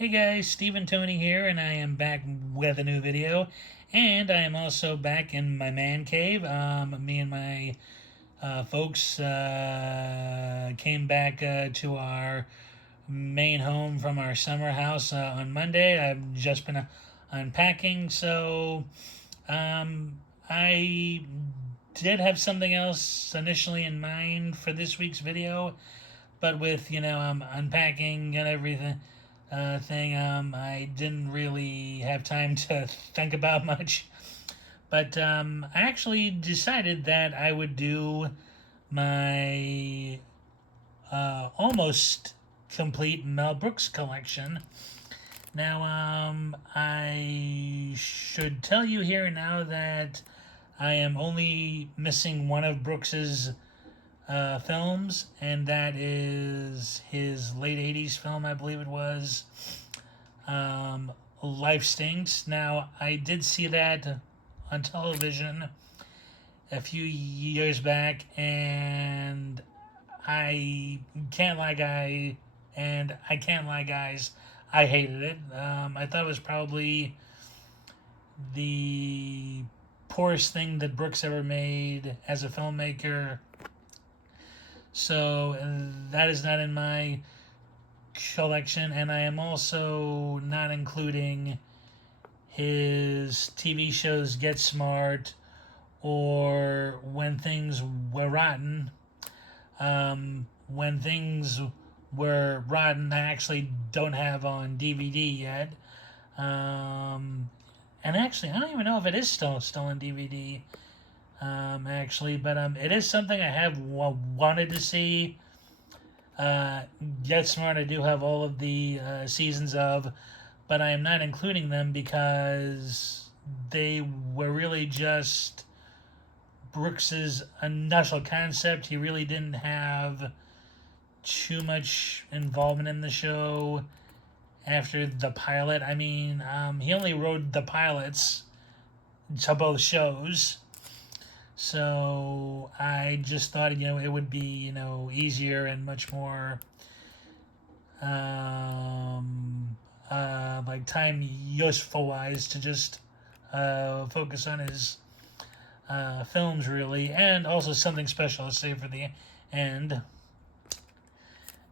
Hey guys, Stephen Tony here, and I am back with a new video. And I am also back in my man cave. Me and my folks came back to our main home from our summer house on Monday. I've just been unpacking, so I did have something else initially in mind for this week's video, but with unpacking and everything I didn't really have time to think about much. But I actually decided that I would do my almost complete Mel Brooks collection. Now, I should tell you here now that I am only missing one of Brooks's films, and that is his late 80s film, I believe it was, Life Stinks. Now, I did see that on television a few years back, and I can't lie, guys, I hated it. I thought it was probably the poorest thing that Brooks ever made as a filmmaker. So that is not in my collection, and I am also not including his TV shows Get Smart or When Things Were Rotten. When Things Were Rotten, I actually don't have on DVD yet. And actually, I don't even know if it is still on DVD. Actually, but it is something I have wanted to see. Get Smart, I do have all of the seasons of, but I am not including them because they were really just Brooks's initial concept. He really didn't have too much involvement in the show after the pilot. I mean, he only wrote the pilots to both shows. So I just thought, it would be, easier and much more, like time useful wise to just focus on his films, really, and also something special to save for the end.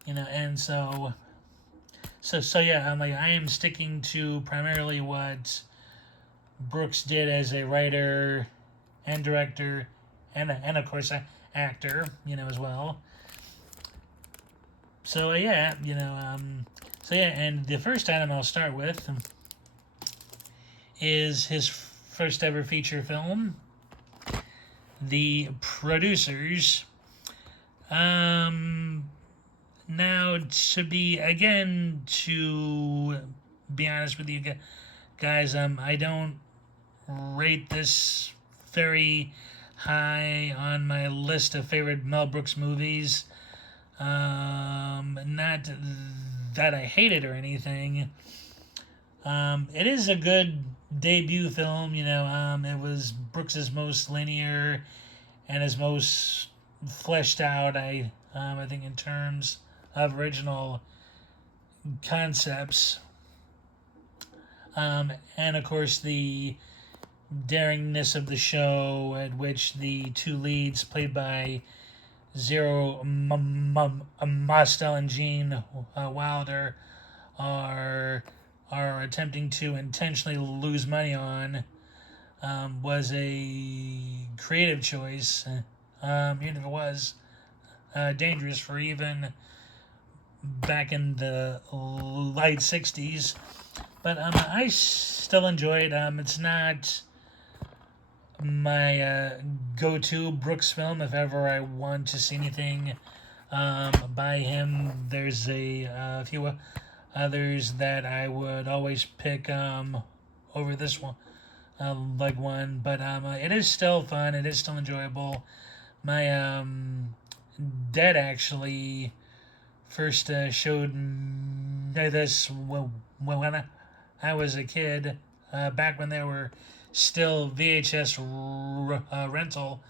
And so yeah, I am sticking to primarily what Brooks did as a writer and director, and of course actor, as well. So and the first item I'll start with is his first ever feature film, The Producers. Now, to be honest with you guys, I don't rate this very high on my list of favorite Mel Brooks movies. Not that I hate it or anything. It is a good debut film. It was Brooks's most linear and his most fleshed out. I think in terms of original concepts. And of course the daringness of the show, at which the two leads, played by Zero Mostel and Gene Wilder, are attempting to intentionally lose money on, was a creative choice, even if it was dangerous for even back in the late 60s. But I still enjoy it. It's not my go-to Brooks film. If ever I want to see anything by him, there's a few others that I would always pick over this one, but it is still fun. It is still enjoyable. My dad actually first showed me this when I was a kid, back when there were still VHS rental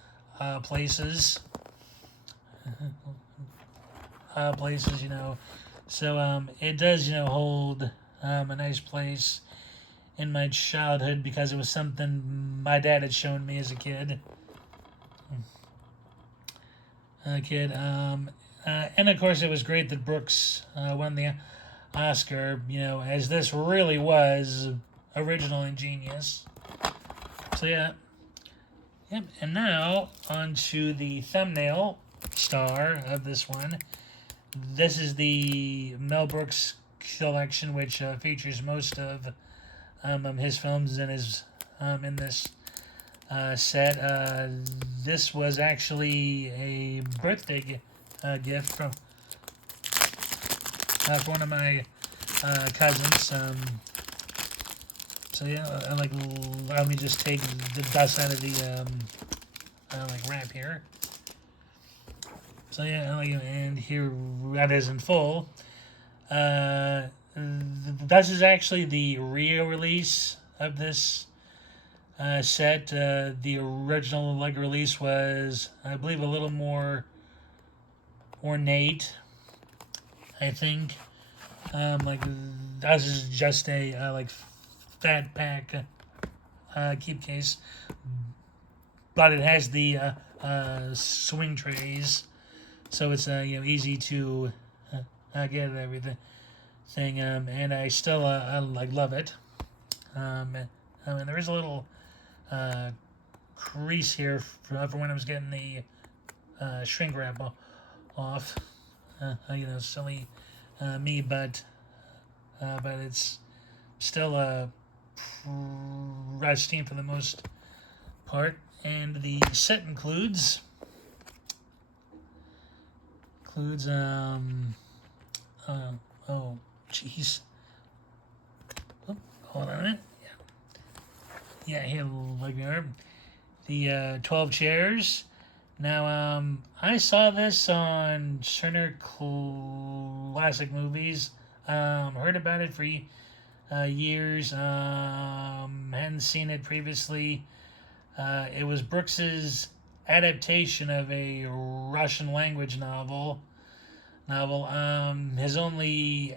places. So it does, hold a nice place in my childhood because it was something my dad had shown me as a kid. And of course, it was great that Brooks won the Oscar. As this really was original and genius. So yeah, yep. And now on to the thumbnail star of this one. This is the Mel Brooks collection, which features most of his films in this set. This was actually a birthday gift from one of my cousins. So yeah, let me just take the dust out of the wrap here. So yeah, and here that is in full. This is actually the re-release of this set. The original release was, I believe, a little more ornate. I think, this is just a fat pack keep case, but it has the swing trays, so it's easy to get everything. And I still love it. And there is a little crease here for when I was getting the shrink wrap off. Silly me, but it's still pristine for the most part. And the set includes oh jeez, hold on a minute. Yeah, here, the 12 chairs. Now, I saw this on Turner Classic Movies. Heard about it for years. Hadn't seen it previously. It was Brooks's adaptation of a Russian language novel. His only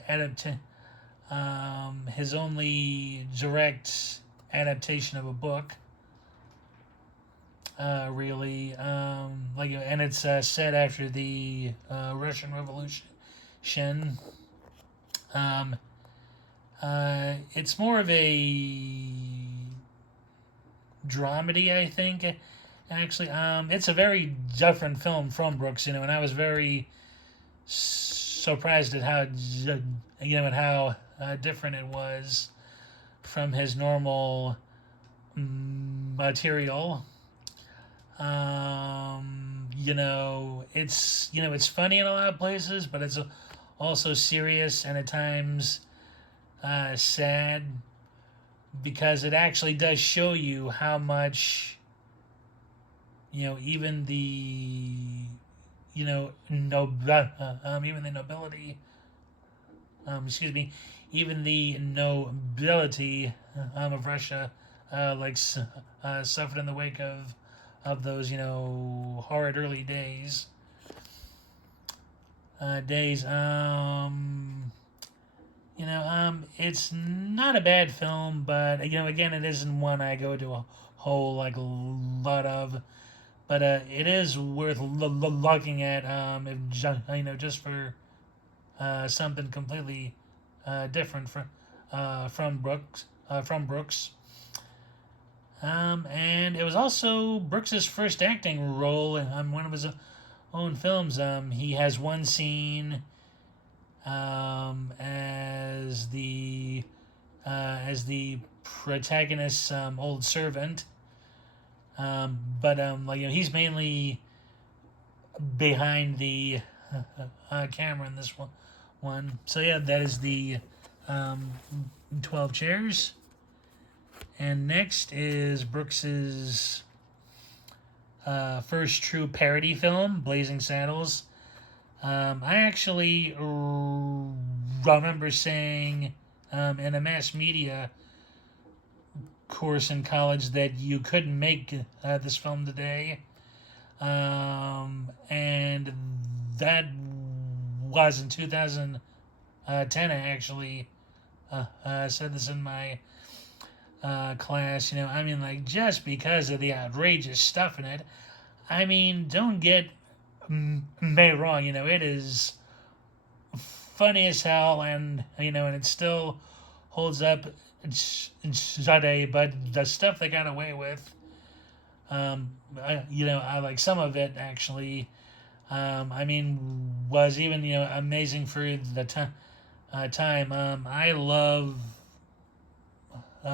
direct adaptation of a book. Really, and it's set after the Russian Revolution. It's more of a dramedy, I think. Actually, it's a very different film from Brooks, and I was very surprised at how different it was from his normal material. It's funny in a lot of places, but it's also serious and at times sad, because it actually does show you how much even the even the nobility even the nobility of Russia suffered in the wake of those horrid early days. It's not a bad film, but again, it isn't one I go to a whole lot of. But it is worth looking at, if just for something completely different from Brooks. And it was also Brooks's first acting role in one of his own films. He has one scene as the protagonist's old servant. But he's mainly behind the camera in this one. So yeah, that is the 12 chairs. And next is Brooks's first true parody film, Blazing Saddles. I actually remember saying in a mass media course in college that you couldn't make this film today. And that was in 2010 I actually said this in my class. I mean, like, just because of the outrageous stuff in it, I mean, don't get me wrong. It is funny as hell, and and it still holds up today. But the stuff they got away with, I like some of it actually. I mean, was even amazing for the time. I love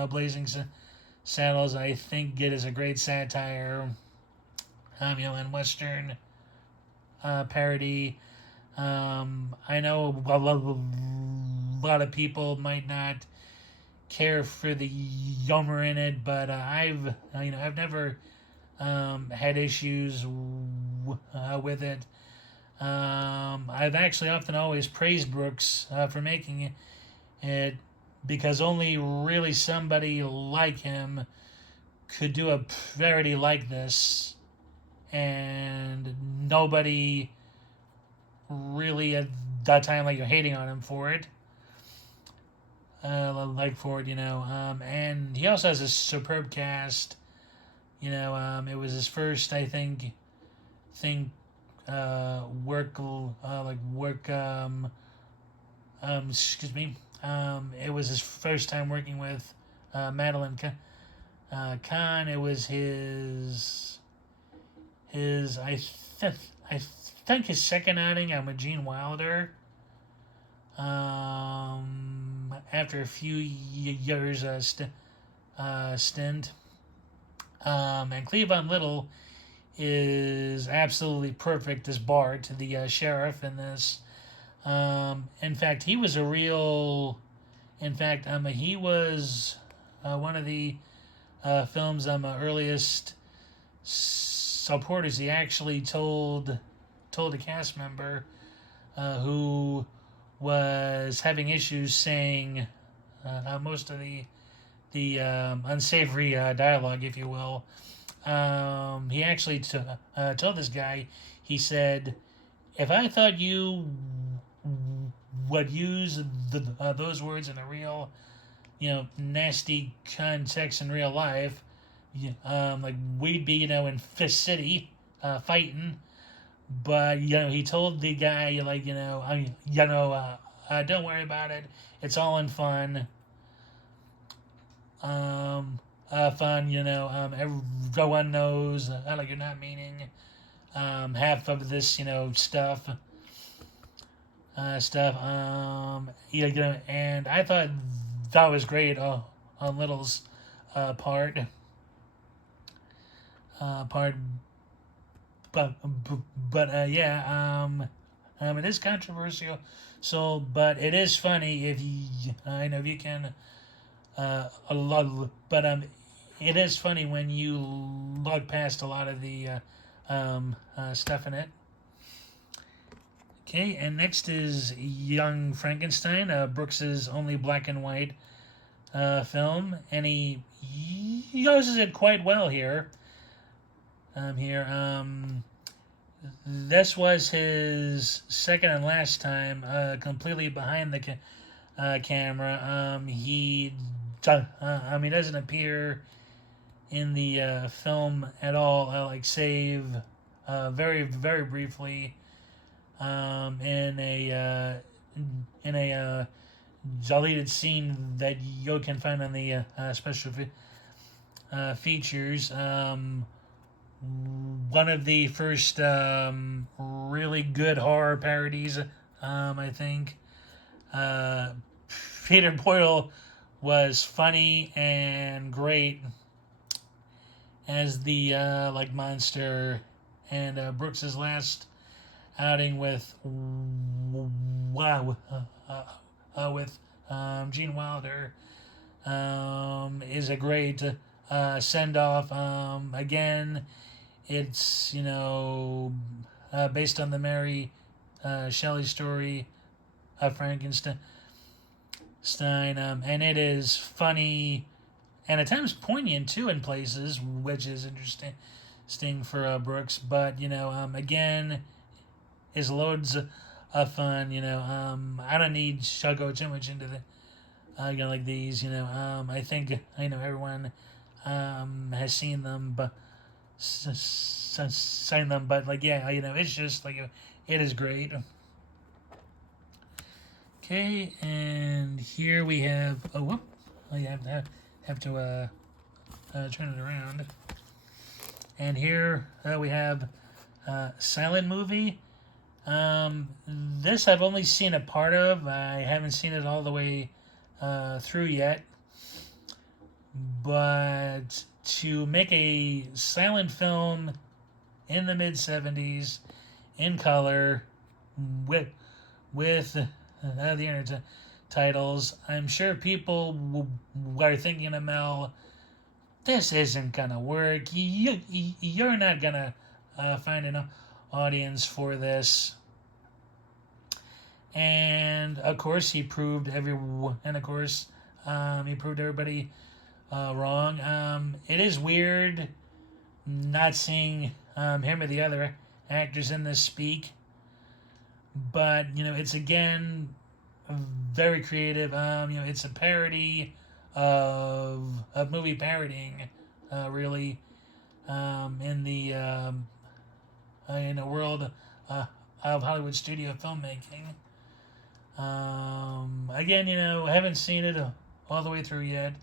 Blazing Saddles. I think it is a great satire. And Western parody. I know a lot of people might not care for the humor in it, but I've never had issues with it. I've actually often always praised Brooks for making it because only really somebody like him could do a parody like this, and nobody really at that time like you're hating on him for it. And he also has a superb cast. It was his first, I think, work. Excuse me. It was his first time working with Madeline Kahn. It was his I think his second outing with Gene Wilder. After a few years stint. And Cleavon Little is absolutely perfect as Bart, the sheriff in this. In fact, he was a real. In fact, he was one of the film's earliest supporters. He actually told a cast member who was having issues saying most of the unsavory dialogue, if you will. He actually told this guy, he said, if I thought you would use those words in a real, nasty context in real life, like we'd be, in Fist City fighting. But he told the guy, like, don't worry about it. It's all in fun. Fun. Everyone knows. Like you're not meaning half of this, stuff. And I thought that was great on Little's part. It is controversial. So, but it is funny if you, I know if you can, but it is funny when you look past a lot of the stuff in it. Okay, and next is Young Frankenstein, Brooks's only black and white film, and he uses it quite well here. This was his second and last time completely behind the camera. He doesn't appear in the film at all. Save very very briefly in a deleted scene that you can find on the special features. One of the first really good horror parodies, I think. Peter Boyle was funny and great as the monster, and Brooks's last outing with Gene Wilder is a great send off. Again, it's based on the Mary Shelley story of Frankenstein. And it is funny and at times poignant too in places, which is interesting for Brooks. But again, is loads of fun. I don't need to go too much into like these. I think everyone has seen them, but seen them, but like yeah, it's just like it is great. Okay, and here we have I have to turn it around. And here we have Silent Movie. This I've only seen a part of. I haven't seen it all the way through yet. But to make a silent film in the mid 70s in color with the internet titles, I'm sure people are thinking to Mel, this isn't gonna work. You're not gonna find an audience for this. And of course, he proved he proved everybody wrong. It is weird not seeing him or the other actors in this speak, but it's again very creative. It's a parody of movie parodying, really, in the world of Hollywood studio filmmaking. Again, I haven't seen it all the way through yet,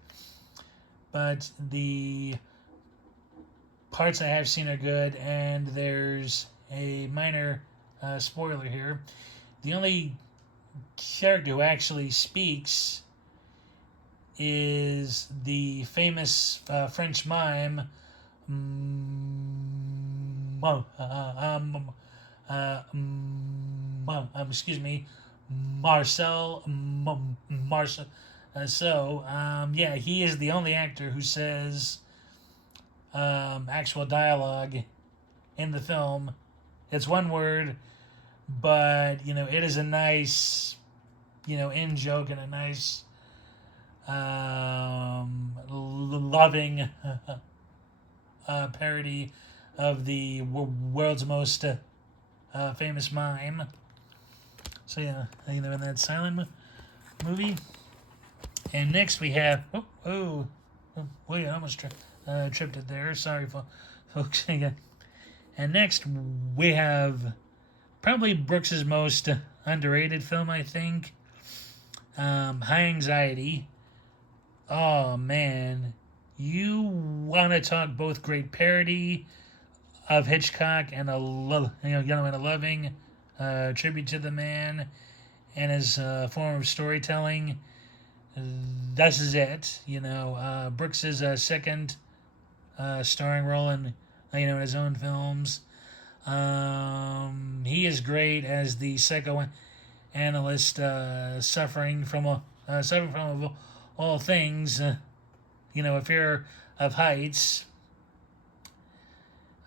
but the parts I have seen are good, and there's a minor spoiler here. The only character who actually speaks is the famous French mime, excuse me, Marcel. Yeah, he is the only actor who says actual dialogue in the film. It's one word, but it is a nice, in joke and a nice, loving parody of the world's most famous mime. So yeah, in that silent movie. And next we have wait, I almost tripped it there. Sorry, folks. And next we have probably Brooks's most underrated film, I think. High Anxiety. Oh man, you want to talk both great parody of Hitchcock and a loving tribute to the man and his form of storytelling. This is it. Brooks's second starring role in his own films. He is great as the psychoanalyst suffering from all things, a fear of heights.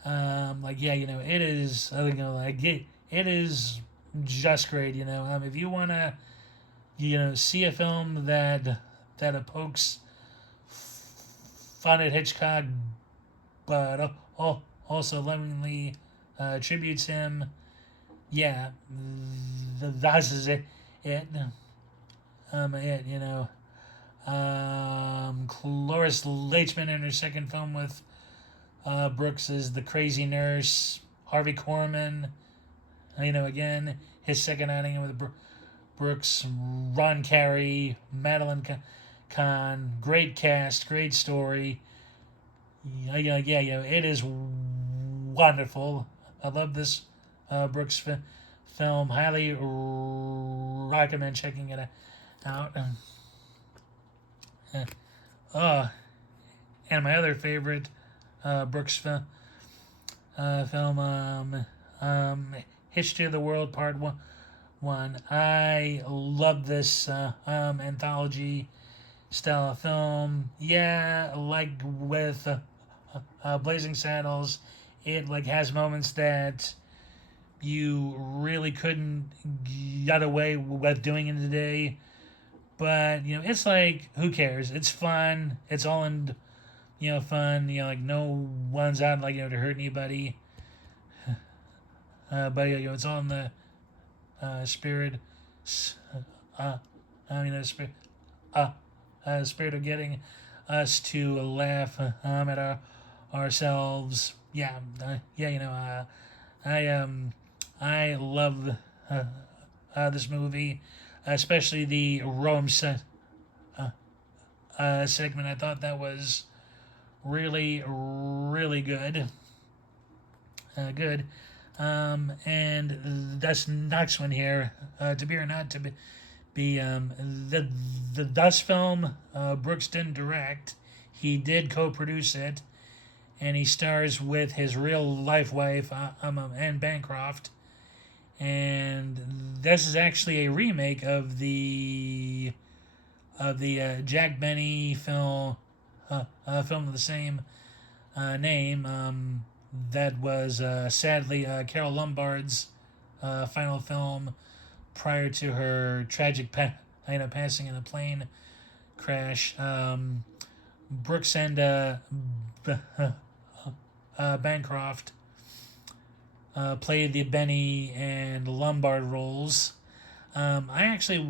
It is. It is just great. If you wanna, see a film that pokes fun at Hitchcock, but also lovingly tributes him. Yeah, this is it. Cloris Leachman in her second film with Brooks is The Crazy Nurse. Harvey Korman, again, his second outing with Brooks. Ron Carey, Madeline Kahn. Great cast, great story. It is wonderful. I love this Brooks film. Highly recommend checking it out. And my other favorite Brooks film, History of the World Part 1. I love this anthology style of film. Yeah, like with Blazing Saddles, it has moments that you really couldn't get away with doing in today. But it's who cares? It's fun. It's all in fun. No one's out to hurt anybody. But it's all in the spirit. Spirit spirit of getting us to laugh at ourselves. Yeah, yeah, I love this movie, especially the Rome segment. I thought that was really, really good. Good. And that's next one here. To be or not to be the Dust film. Brooks didn't direct. He did co-produce it, and he stars with his real life wife, Anne Bancroft. And this is actually a remake of the Jack Benny film of the same name. That was sadly Carol Lombard's final film prior to her tragic passing in a plane crash. Brooks and Bancroft played the Benny and Lombard roles. I actually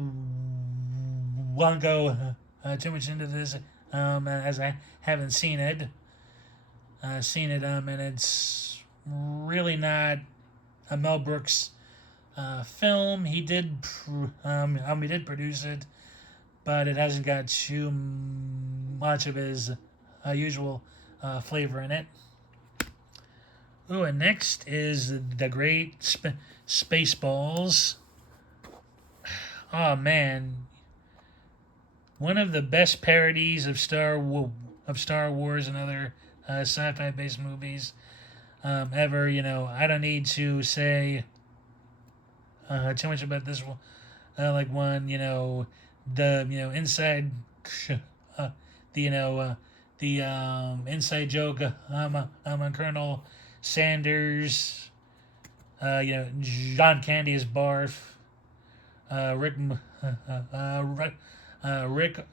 won't go too much into this as I haven't seen it. And it's really not a Mel Brooks film. He did produce it, but it hasn't got too much of his usual flavor in it. Ooh, and next is the Great Spaceballs. Oh man, one of the best parodies of Star Wars and other sci-fi based movies ever. I don't need to say too much about this one. Like one, the inside, the inside joke on Colonel Sanders. John Candy is Barf. Rick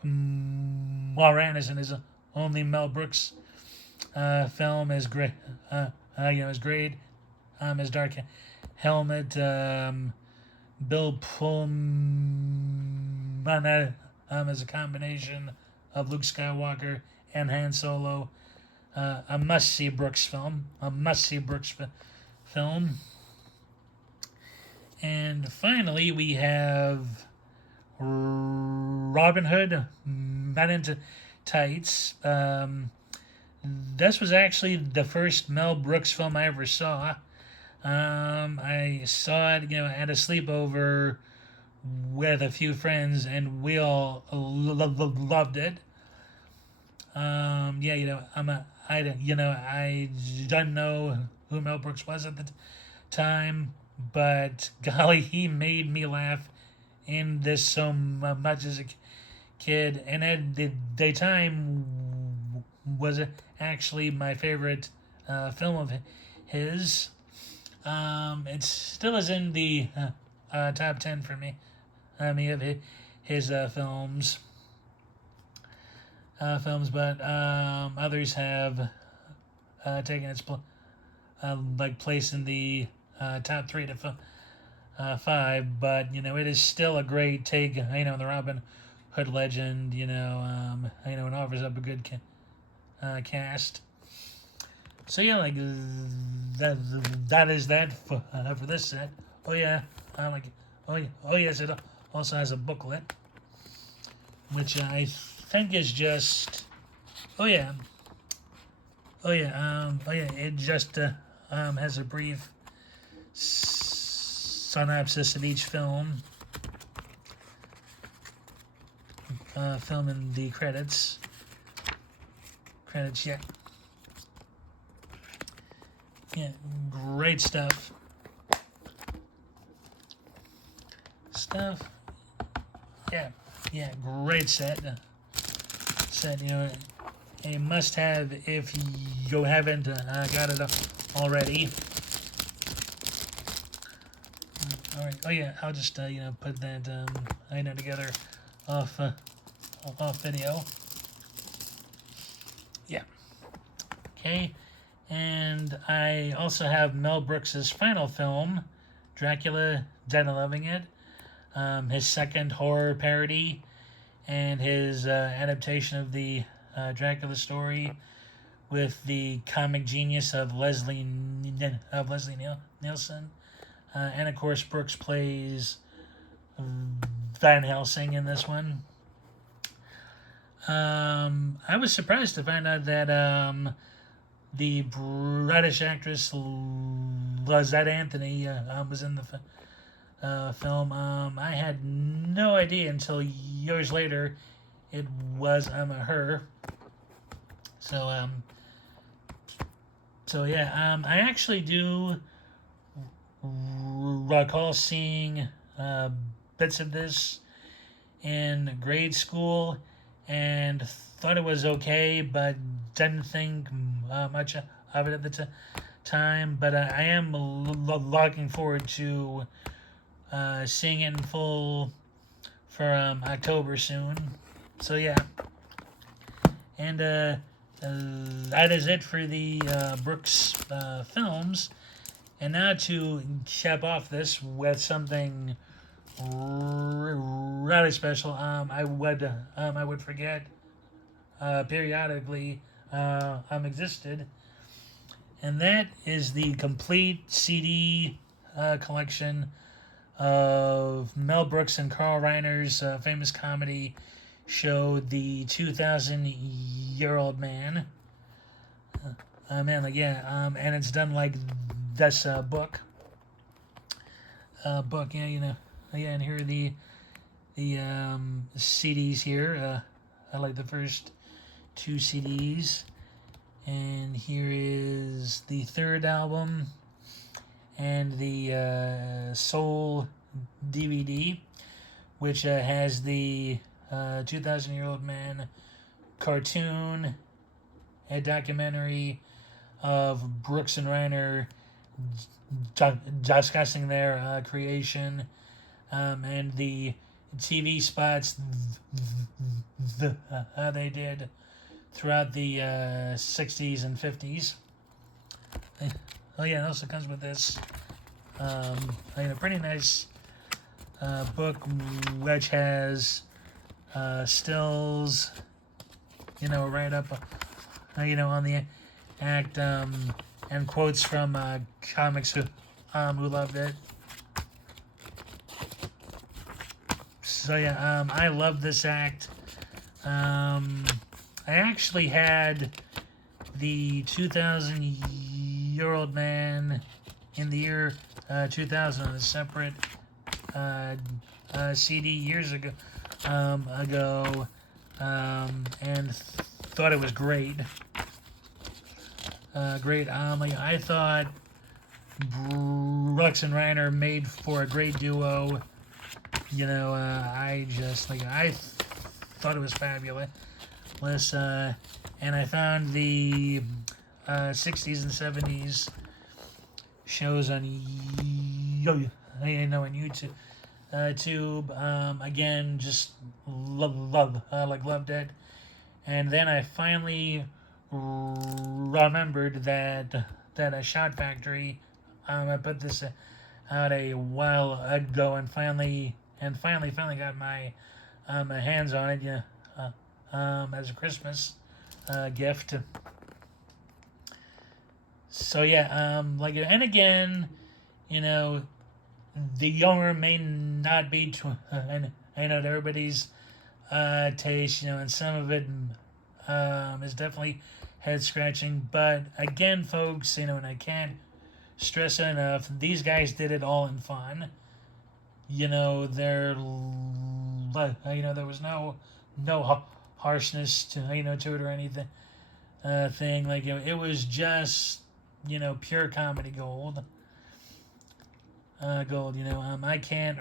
Moranis in his only Mel Brooks film is great. Is great. His Dark Helmet. Bill Pullman is a combination of Luke Skywalker and Han Solo. A must-see Brooks film. Film. And finally, we have Robin Hood, Men in Tights. This was actually the first Mel Brooks film I ever saw. I saw it, at a sleepover with a few friends, and we all loved it. I don't know who Mel Brooks was at the time, but golly, he made me laugh in this so much as a kid, and at the time was actually my favorite film of his. It still is in the top 10 for me. Of his films. But others have taken its place in the top 3 to 5. But it is still a great take. The Robin Hood legend. It offers up a good cast. So yeah, that is that for this set. Oh yeah, yes, it also has a booklet, which I think is just. It just has a brief synopsis of each film. Film in the credits. Yeah. Yeah, great stuff. Yeah, great set. A must-have if you haven't got it already. All right. Oh yeah, I'll just put that together off video. Yeah. Okay. And I also have Mel Brooks' final film, Dracula, Dead and Loving It. His second horror parody. and his adaptation of the Dracula story with the comic genius of Leslie Nielsen, and of course Brooks plays Van Helsing in this one. I was surprised to find out that the British actress Lizette Anthony was in the film. I had no idea until years later it was her. So yeah, I actually do recall seeing bits of this in grade school and thought it was okay, but didn't think much of it at the time. But I am looking forward to seeing it in full for October soon. So yeah, and that is it for the Brooks films. And now to cap off this with something really special. I would forget periodically existed, and that is the complete CD collection of Mel Brooks and Carl Reiner's famous comedy show, The 2,000-Year-Old Man. And it's done like this book. And here are the CDs here. I like the first two CDs, and here is the third album and the Soul DVD, which has the 2,000-Year-Old Man cartoon, a documentary of Brooks and Reiner discussing their creation, and the TV spots they did throughout the 60s and 50s. Oh yeah, it also comes with this a pretty nice book, which has stills, right up, on the act, and quotes from comics who loved it. So yeah, I love this act. I actually had the 2,000-Year-Old Man in the year 2000 on a separate CD years ago, and thought it was great. Great. I thought Brooks and Reiner made for a great duo. I thought it was fabulous. And I found the 60s and 70s shows on YouTube. Again, just loved it. And then I finally remembered that a Shout Factory, I put this out a while ago, and finally got my hands on it, as a Christmas gift. So yeah, and again, the younger may not be, and I know everybody's taste, and some of it is definitely head scratching. But again, folks, and I can't stress it enough, these guys did it all in fun. There was no harshness to to it or anything. It was just pure comedy gold. I can't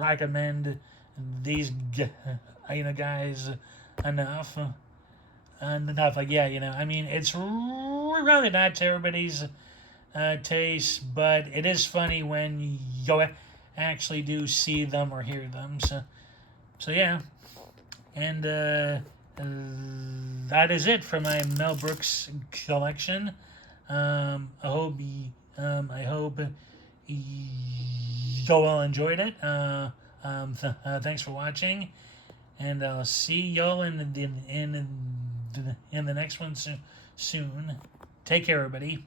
recommend these guys enough. It's really not to everybody's taste, but it is funny when you actually do see them or hear them. So yeah, and that is it for my Mel Brooks collection. I hope you all enjoyed it. Thanks for watching, and I'll see y'all in the next one soon. Take care, everybody.